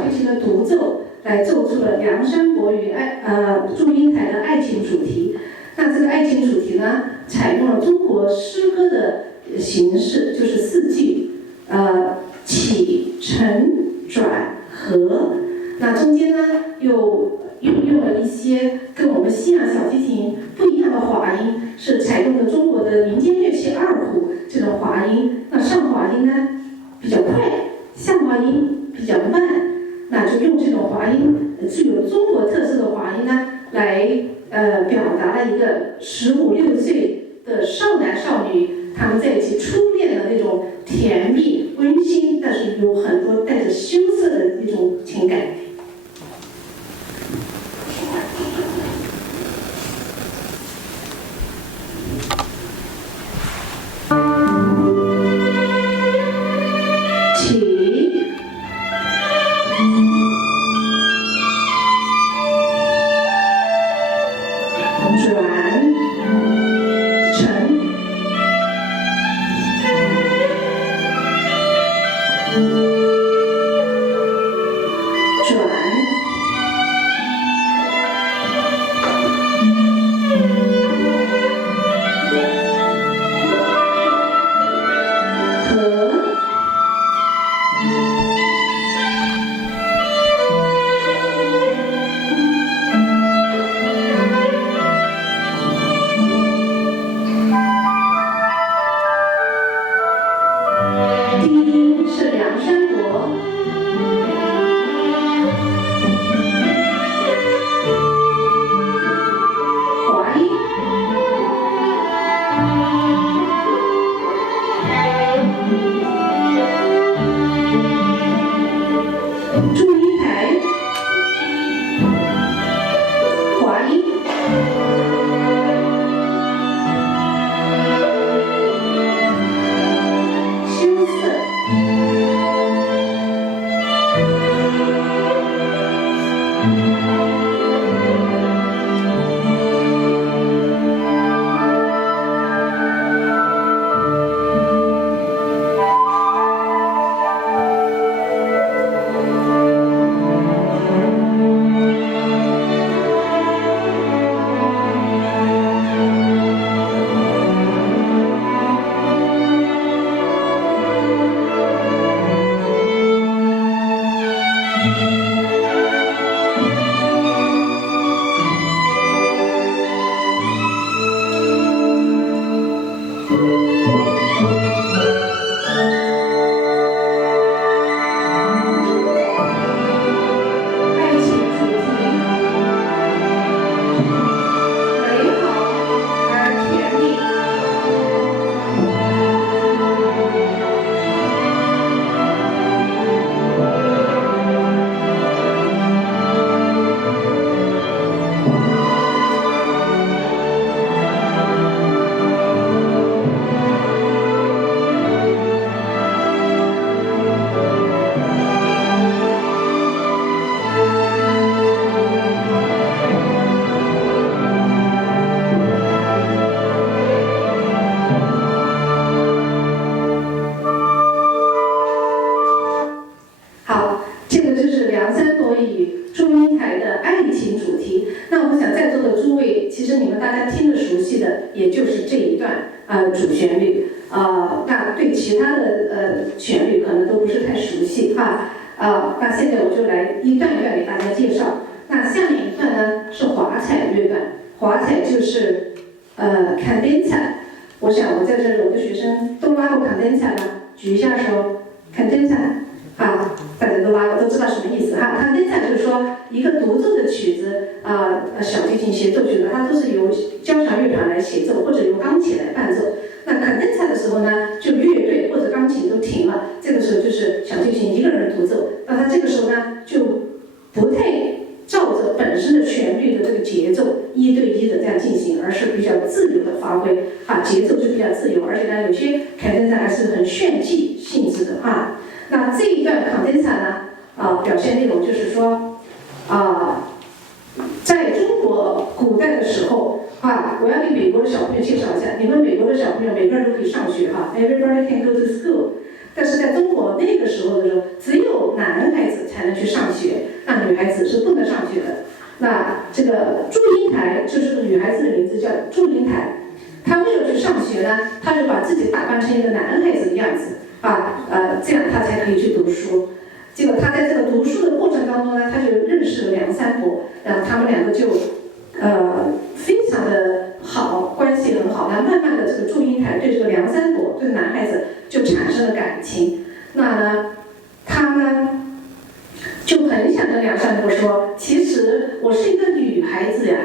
小提琴的独奏来奏出了梁山伯与祝英台的爱情主题。那这个爱情主题呢，采用了中国诗歌的形式，就是四句，起承转合。那中间呢，又运用了一些跟我们西洋小提琴不一样的滑音，是采用了中国的民间乐器二胡这种滑音。那上滑音呢比较快，下滑音比较慢，那就用这种滑音具有中国特色的滑音呢，来表达了一个15、16岁的少男少女他们在一起初恋的那种甜蜜温馨，但是有很多带着羞涩的一种情感。主旋律，那对其他的旋律可能都不是太熟悉那现在我就来一段一段给大家介绍。那下面一段呢是华彩乐段，华彩就是cadenza。我想我在这里我的学生都拉过 cadenza 了，举一下手 cadenza 大家都拉过，都知道什么意思cadenza 就是说一个独奏的曲子小提琴协奏曲子，它都是由交响乐团来协奏，或者由钢琴来伴奏。那 cadenza 的时候呢，就乐队或者钢琴都停了，这个时候就是小提琴一个人独奏。那他这个时候呢，就不太照着本身的旋律的这个节奏1对1的这样进行，而是比较自由的发挥节奏就比较自由，而且呢，有些 cadenza 还是很炫技性质的那这一段 cadenza 呢，表现内容就是说在中国古代的时候我要给美国的小朋友介绍一下，你们美国的小朋友每个人都可以上学，everybody can go to school。但是在中国那个时候的时候，只有男孩子才能去上孩子是不能上学的。那这个祝英台就是女孩子的名字叫祝英台，她为了去上学呢，她就把自己打扮成一个男孩子的样子这样她才可以去读书。结果她在这个读书的过程当中呢，她就认识了梁山伯，然后他们两个就非常的好，关系很好。那慢慢的，这个祝英台对这个梁山伯对男孩子就产生了感情。那呢，他呢就很想跟梁山伯说，其实我是一个女孩子呀，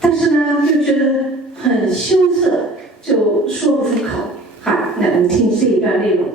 但是呢就觉得很羞涩，就说不出口。好，那我们听这一段内容。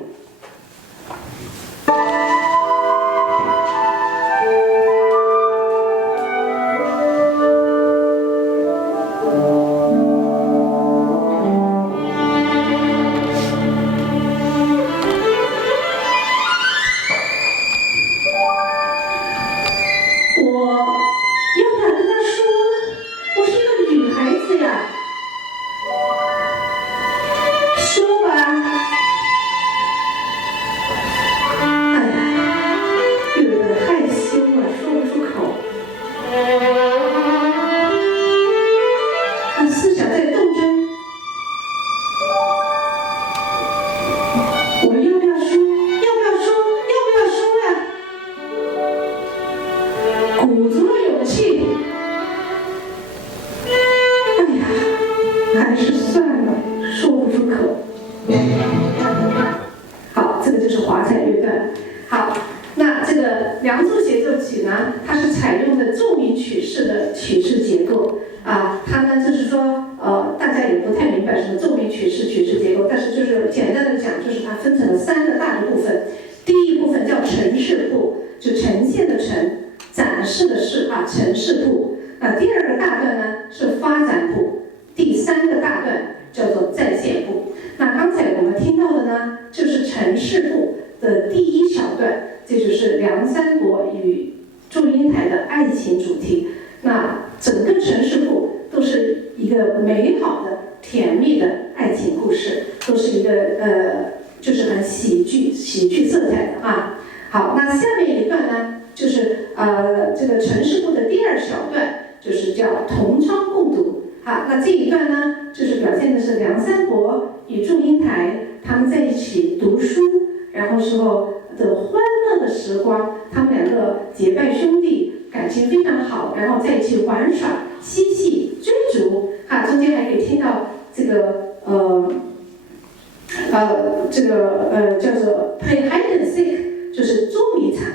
叫做 play hide and seek， 就是捉迷藏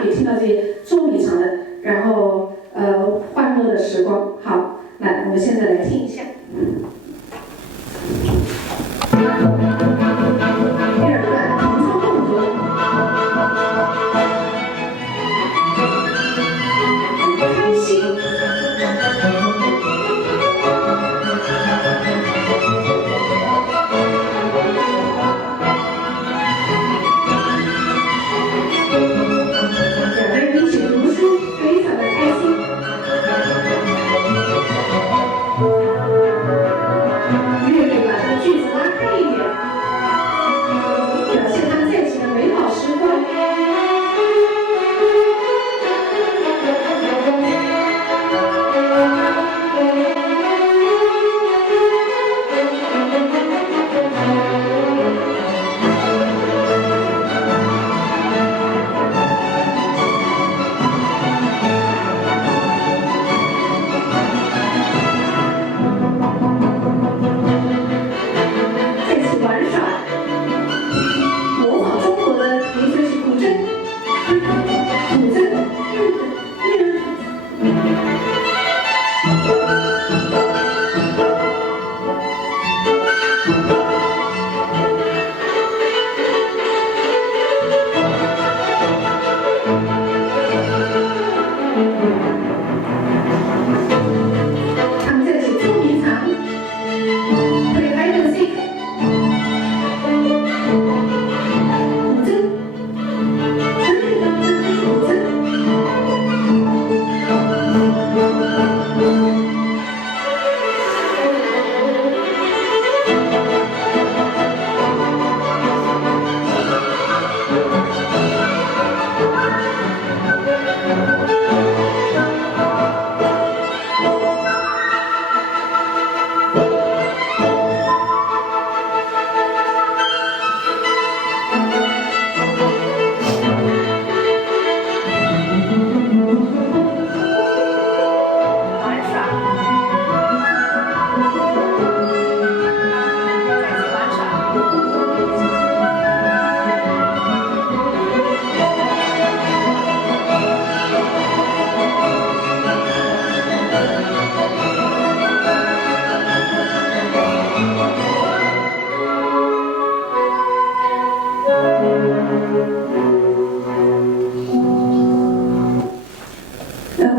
可以听到这些捉迷藏的，然后欢乐的时光。好，来，我们现在来听一下。第二段同窗共读，很开心。两个人一起读书，非常的开心。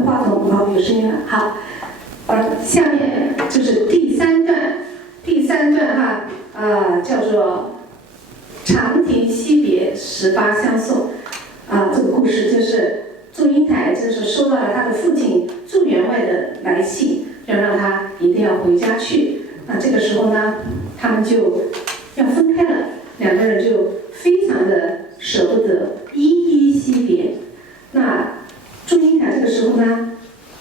话筒有声音了，好，下面就是第三段哈，叫做长亭惜别18相送，这个故事就是祝英台就是收到了他的父亲祝员外的来信，要让他一定要回家去。那这个时候呢，他们就要分开了，两个人就非常的舍不得，依依惜别。那祝英台这个时候呢，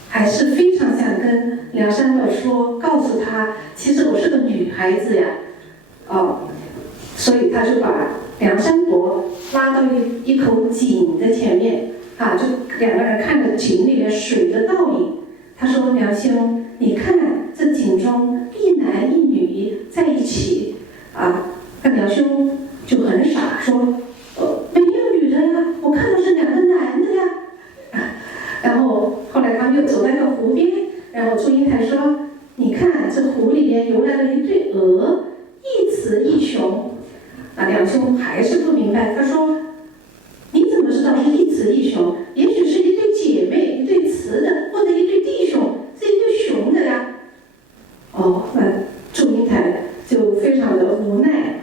还是非常想跟梁山伯说，告诉他，其实我是个女孩子呀，所以他就把梁山伯拉到一口井的前面，就两个人看着井里面水的倒影。他说：“梁兄，你看这井中一男一女在一起，那梁兄就很傻，说，没有女的呀，我看到是两个男的呀。”然后后来他们又走到一个湖边，然后祝英台说：“你看这湖里面游来了一对鹅，一雌一雄。”两兄还是不明白，他说：“你怎么知道是一雌一雄？也许是一对姐妹，一对雌的，或者一对弟兄，是一对雄的呀。”那祝英台就非常的无奈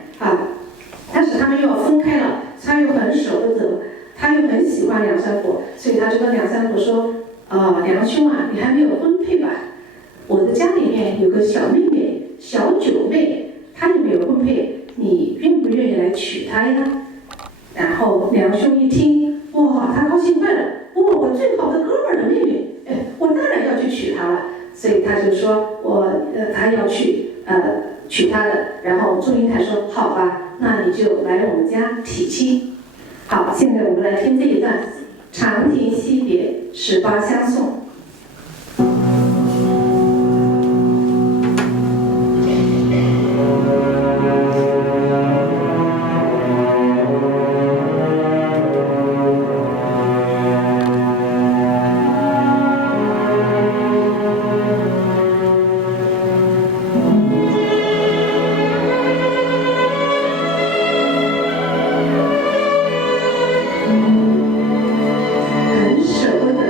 但是他们又要分开了，他又很舍不得，他又很喜欢梁山伯，所以他就跟梁山伯说：“梁兄你还没有婚配吧？我的家里面有个小妹妹，小九妹，她也没有婚配，你愿不愿意来娶她呀？”然后梁兄一听，哇，他高兴坏了，我最好的哥们儿的妹妹，我当然要去娶她了。所以他就说他要去娶她的。然后祝英台说：“好吧，那你就来我们家提亲。”好，现在我们来听这一段长亭惜别18相送。很舍不得，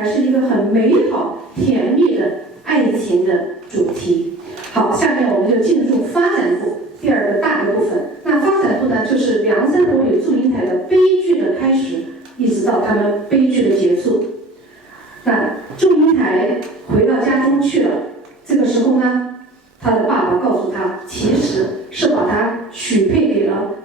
还是一个很美好、甜蜜的爱情的主题。好，下面我们就进入发展部第二个大的部分。那发展部呢，就是梁山伯与祝英台的悲剧的开始，一直到他们悲剧的结束。那祝英台回到家中去了，这个时候呢，他的爸爸告诉他，其实是把他许配给了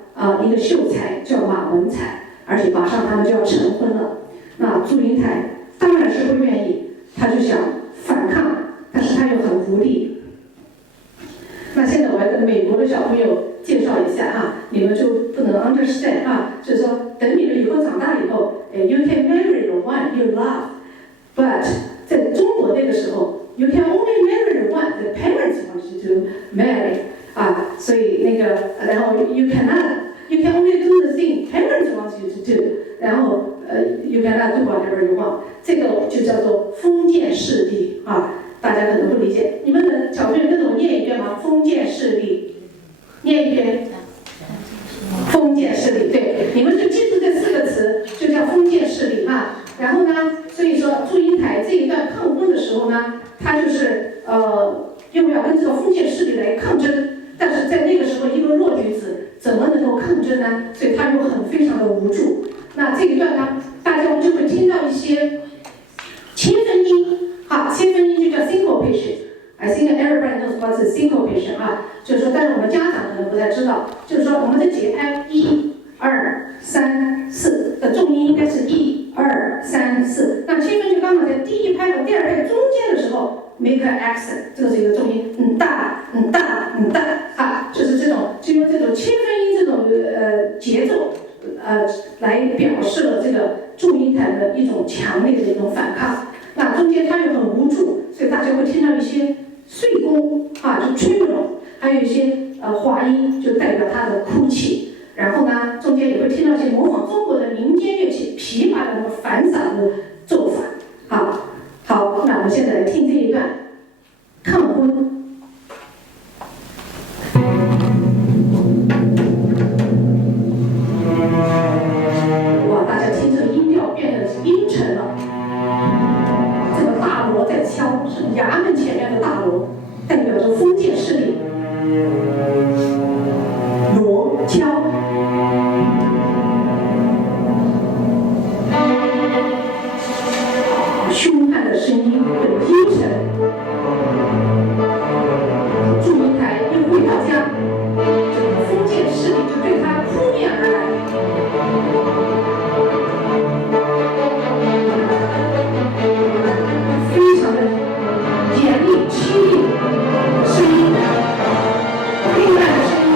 一个秀才叫马文才，而且马上他们就要成婚了。那祝英台当然是不愿意，他就想反抗，但是他又很无力。那现在我要跟美国的小朋友介绍一下哈，你们就不能 understand 哈，就是说等你们以后长大以后，you can marry the one you love，but 在中国那个时候 ，you can only marry the one the parents want you to marry 所以那个然后 you can only do the thing parents want you to do， 然后you cannot do whatever you want， 这个就叫做封建势力大家可能不理解，你们的小朋友跟我念一遍吗？封建势力，念一遍。封建势力，对，你们就记住这4个词，就叫封建势力然后呢，所以说祝英台这一段抗婚的时候呢，她就是又要跟这个封建势力来抗争，但是在那个时候，一个弱女子怎么能够抗争呢？所以她又非常的无助。那这一段呢，大家就会听到一些切分音。切分音就叫 syncopation。I think everybody knows what's a syncopation 就是说，但是我们家长可能不太知道，就是说我们的节拍1、2、3、4的重音应该是1、2、3、4。那切分就刚好在第一拍和第二拍中间的时候 make an accent， 这个是一个重音，大，就是这种，就用这种切分音这种节奏来表示了这个祝英台的一种强烈的一种反抗。那中间他又很无助，所以大家会听到一些碎弓就吹不拢，还有一些滑音，就代表他的哭泣。然后呢，中间也会听到一些模仿中国的民间乐器琵琶的反嗓的奏法。好，那我们现在来听这一段抗婚。哇，大家听这个音调变得阴沉了。这个大锣在敲，是衙门前面的大锣，代表着封建势力。锣敲，凶悍的声音很阴沉。祝英台一回到家，这个封建势力就对他扑面而来。非常的严厉、凄厉的声音，黑暗的声音。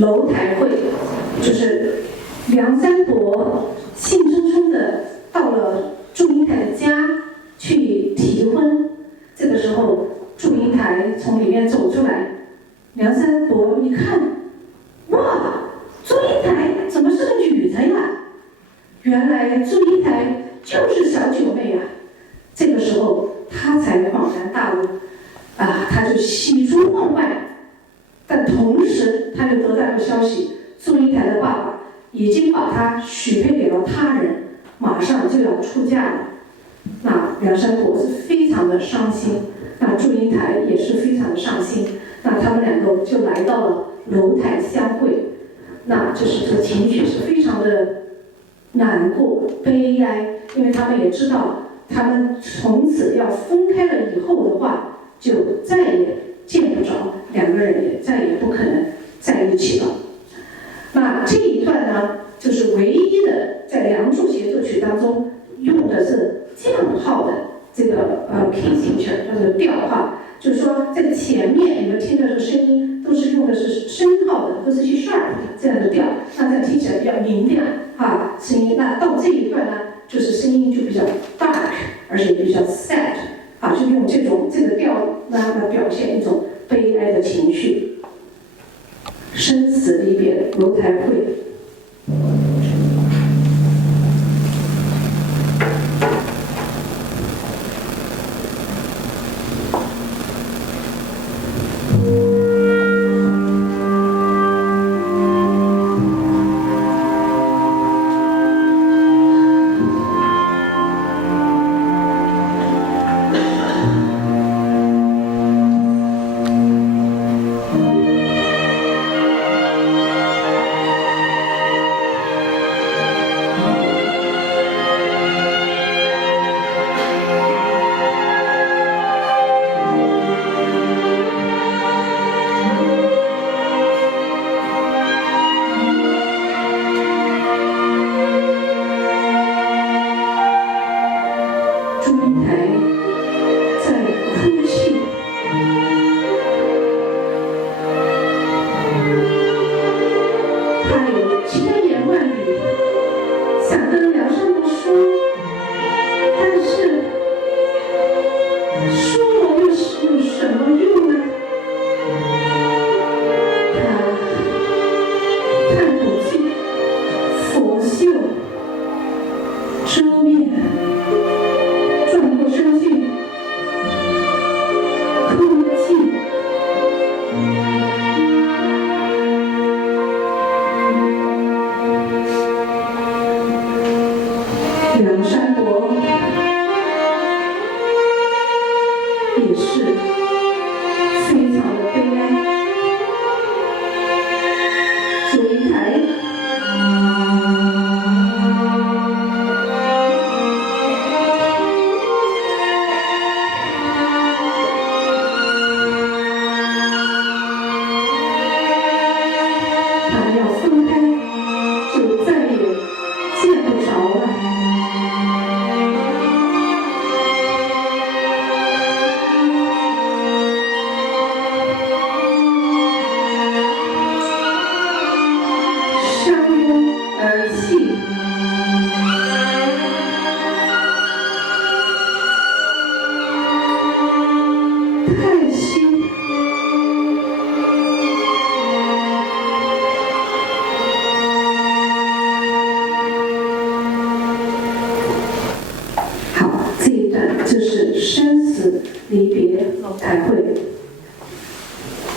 楼台会，就是梁山伯兴冲冲的到了祝英台的家去提婚。这个时候，祝英台从里面走出来，梁山伯一看，哇，祝英台怎么是个女的呀？原来祝英台就是小九妹啊！这个时候他才恍然大悟，他就喜出望外。但同时，他就得到一个消息，祝英台的爸爸已经把她许配给了他人，马上就要出嫁了。那梁山伯是非常的伤心，那祝英台也是非常的伤心。那他们两个就来到了楼台相会，那就是这个情绪是非常的难过、悲哀，因为他们也知道，他们从此要分开了以后的话，就再也见不着，两个人也再也不可能在一起了。那这一段呢，就是唯一的在《梁祝协奏曲》当中用的是降号的这个key signature， 它的调号，就是说在前面你们听到这个声音都是用的是升号的，或是 C sharp 这样的调，那这样听起来比较明亮声音。那到这一段呢，就是声音就比较 dark， 而且比较 sad 就用这个调来表现一种悲哀的情绪。生死离别，楼台会。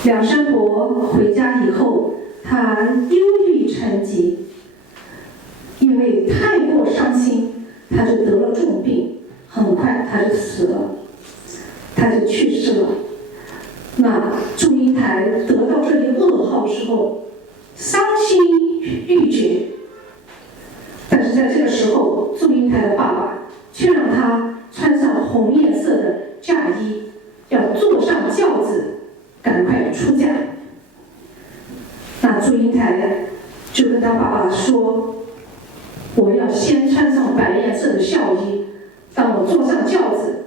梁山伯回家以后，他忧郁成疾，因为太过伤心，他就得了重病，很快他就死了，他就去世了。那祝英台得到这一噩耗之后，伤心欲绝，但是在这个时候，祝英台的爸爸却让他穿上红颜色的嫁衣，要坐上轿子，赶快出嫁。那祝英台就跟他爸爸说：“我要先穿上白颜色的孝衣，当我坐上轿子，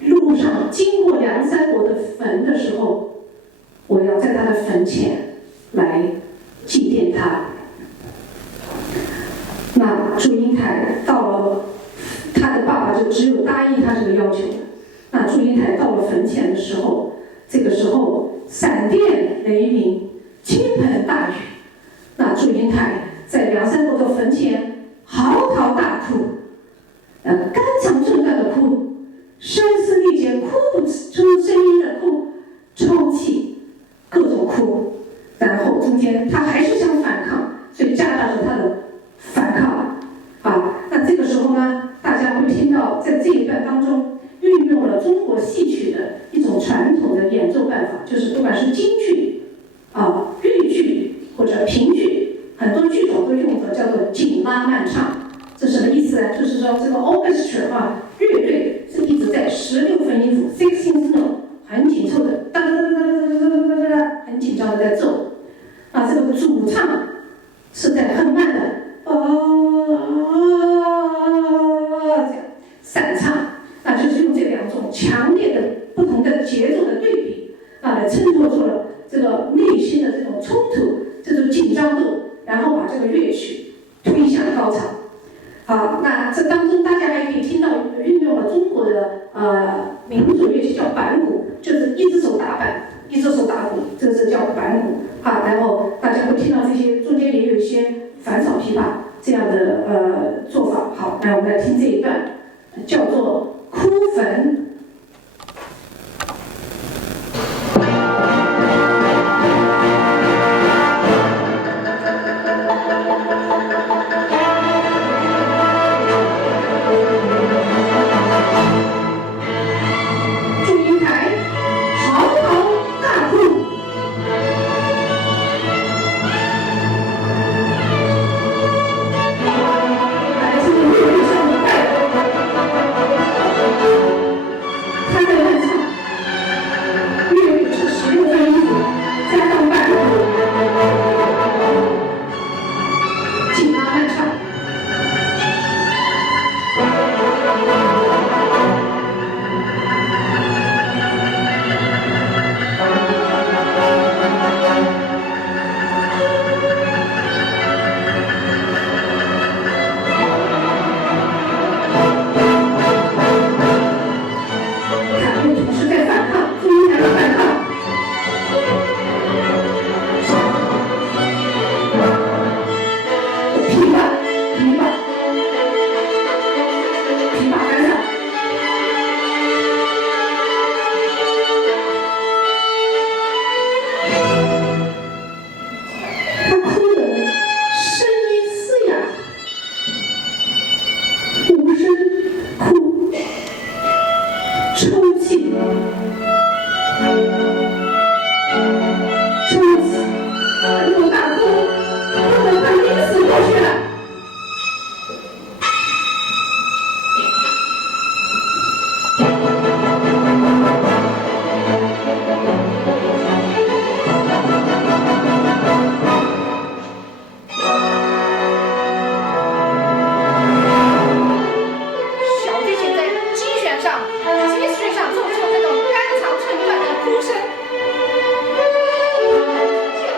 路上经过梁山伯的坟的时候，我要在他的坟前来求的。那祝英台到了坟前的时候，这个时候闪电雷鸣，倾盆大雨。那祝英台在梁山伯的坟前嚎啕大哭，肝肠寸断的哭，声嘶力竭，哭不出声音的哭，抽泣，各种哭。然后中间他还是想反抗，所以加大了他的反抗。那这个时候呢，大家会听到在这一段当中运用了中国戏曲的一种传统的演奏办法，就是不管是京剧、豫剧或者评剧，很多剧种都用的叫做紧拉慢唱。这什么意思呢？就是说这个 orchestra 乐队是一直在16分音符 16 note 很紧凑的哒哒哒哒哒哒哒哒，很紧张的在奏。这个主唱是在很慢的这样散唱，那就是用这两种强烈的不同的节奏的对比来衬托出了这个内心的这种冲突，这种紧张度，然后把这个乐曲推向高潮。那这当中大家还可以听到运用了中国的民族乐器叫板鼓，就是一只手打板，一只手打鼓，这是叫板鼓。然后大家会听到这些中间也有一些反扫琵琶这样的做法。好，那我们来听这一段，叫做《哭坟》。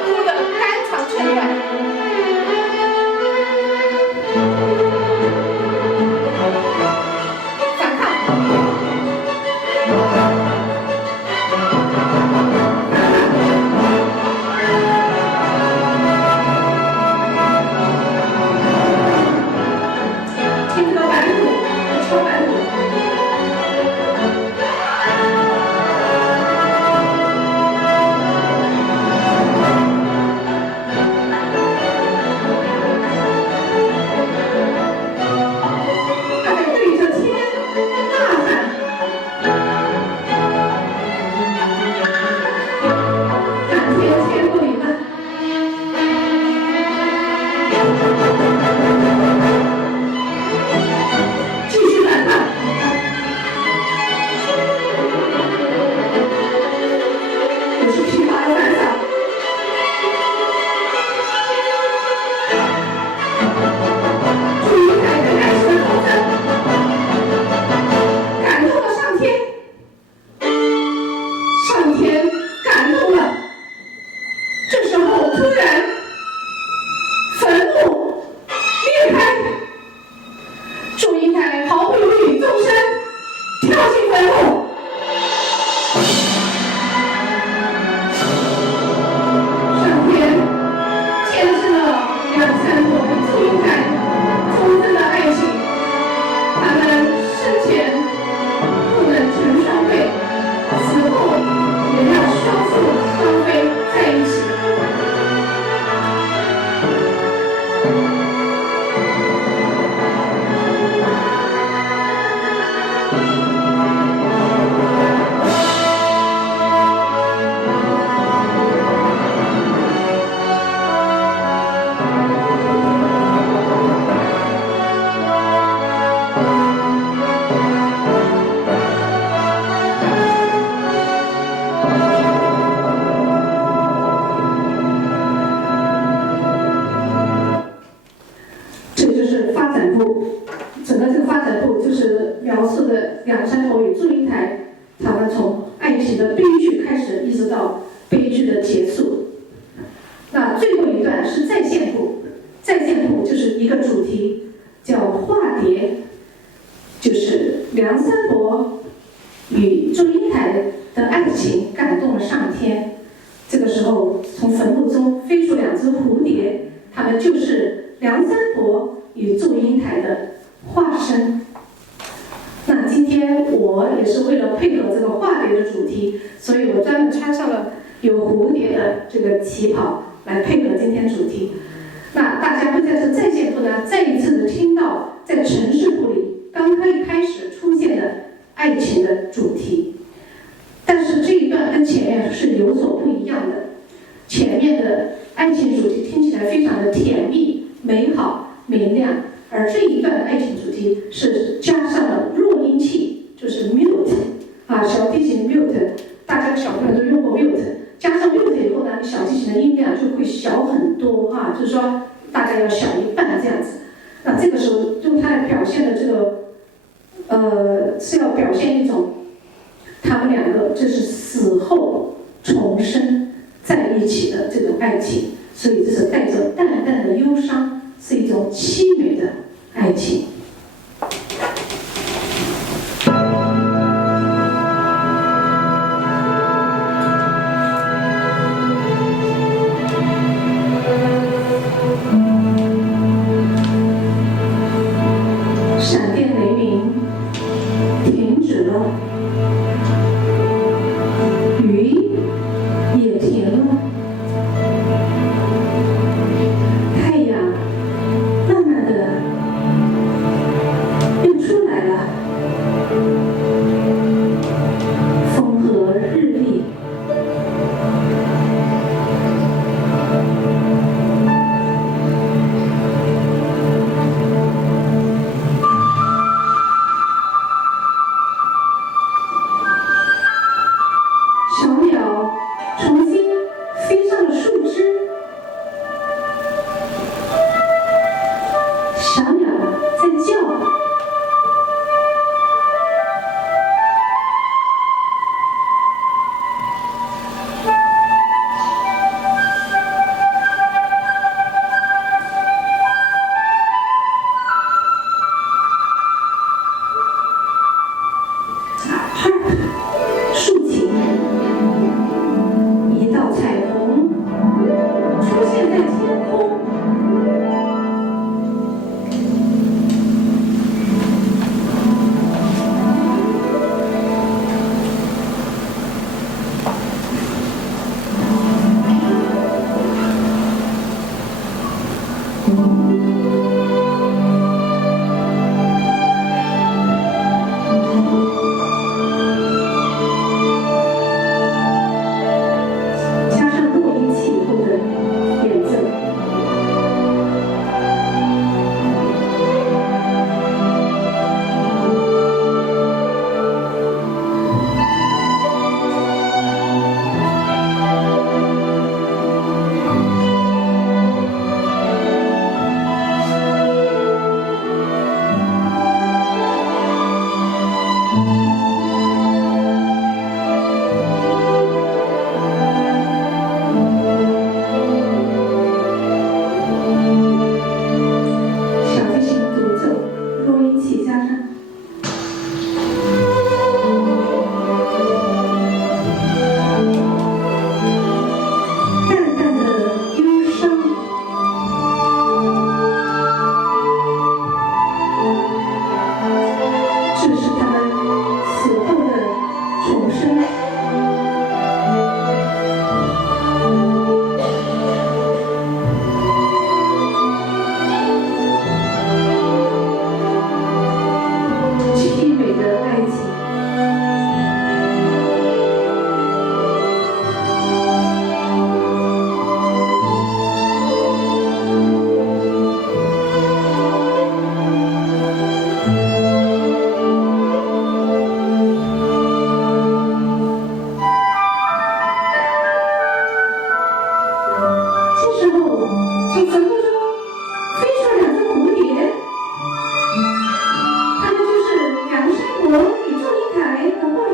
哭的肝肠寸英台，他们从爱情的悲剧开始，一直到悲剧的结束。那最后一段是再现部，再现部就是一个主题，叫化蝶，就是梁山伯与祝英台的爱情感动了上天。这个时候，从坟墓中飞出2只蝴蝶，它们就是梁山伯与祝英台的化身。那今天我也是为了配合这个化蝶的主题，所以我专门穿上了有蝴蝶的这个旗袍来配合今天主题。那大家会在这再现部呢，再一次的听到在城市部里刚开始出现的爱情的主题。但是这一段跟前面是有所不一样的，前面的爱情主题听起来非常的甜蜜、美好、明亮，而这一段的爱情主题是加上了弱音器，就是 mute 小提琴 mute， 大家小朋友都用过 mute， 加上 mute 以后呢，你小提琴的音量就会小很多就是说大概要小1半这样子。那这个时候用它来表现的这个是要表现一种他们2个这是死后重生在一起的这种爱情，所以这是带着淡淡的忧伤，是一种凄美的爱情。闪电雷鸣，停止了。雨也停了，太阳慢慢的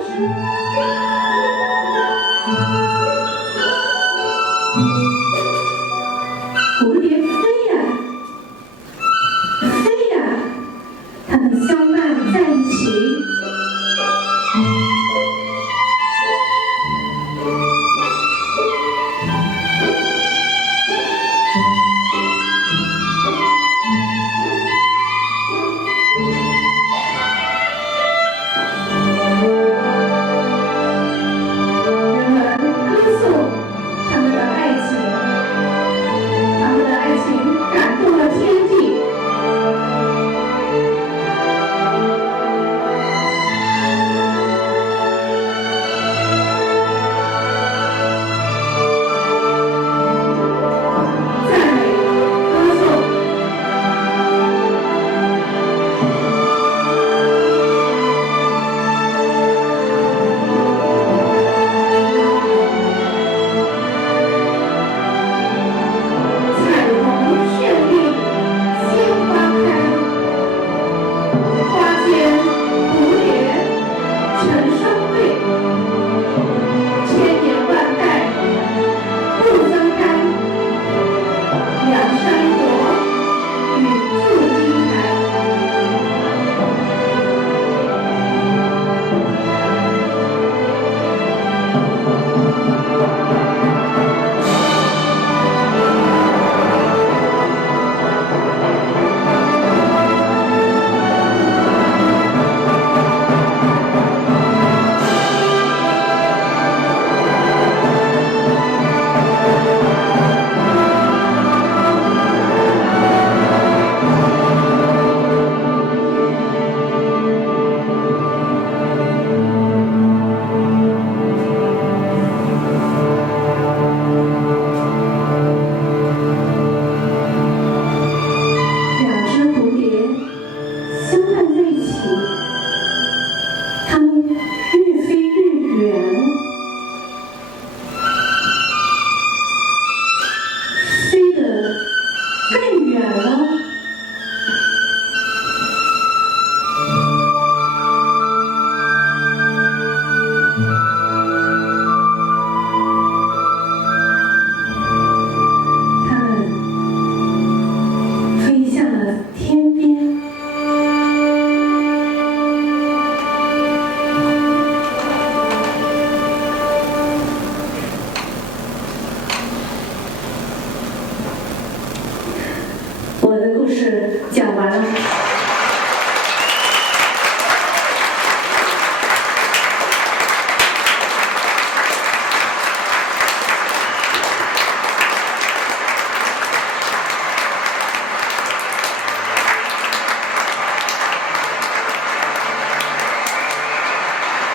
师。